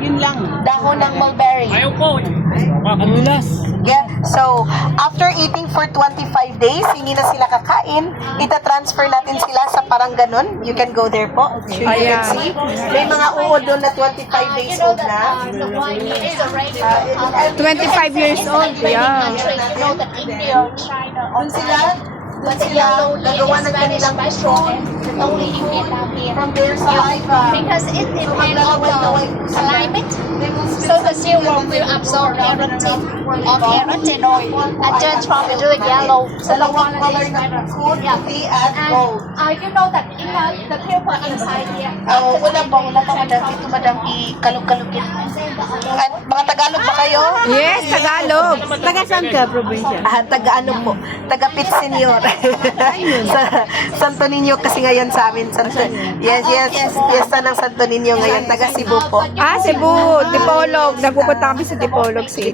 Yun lang. Dahon ng mulberry. Ayaw po. Anulas. Yeah. So, after eating for 25 days, hindi na sila kakain. Ita-transfer natin sila sa parang ganun. You can go there po. Sure you can see. May mga uod doon na 25 days old na. 25 years old. Yeah. Doon sila gagawa ng kanilang food only in Vietnam here. from their saliva. Because it depends on the climate, so the silver will absorb keratin or carotenoid and turn from the yellow. So the Dalawang water color is na food, puti at and gold. you know that in the paper inside here. Wala po, wala pa ito madam ikalog-kalugin. At mga Tagalog ba kayo? Yes, Tagalog. Taga saan ka, probinsya? Taga ano po? Taga Pit Senior. sa Santo Niño kasi ngayon sa amin. Yes. Fiesta ng Santo Niño ngayon. Taga Cebu po. Ah, Cebu. Dipolog. Nagpupunta kami sa Dipolog City.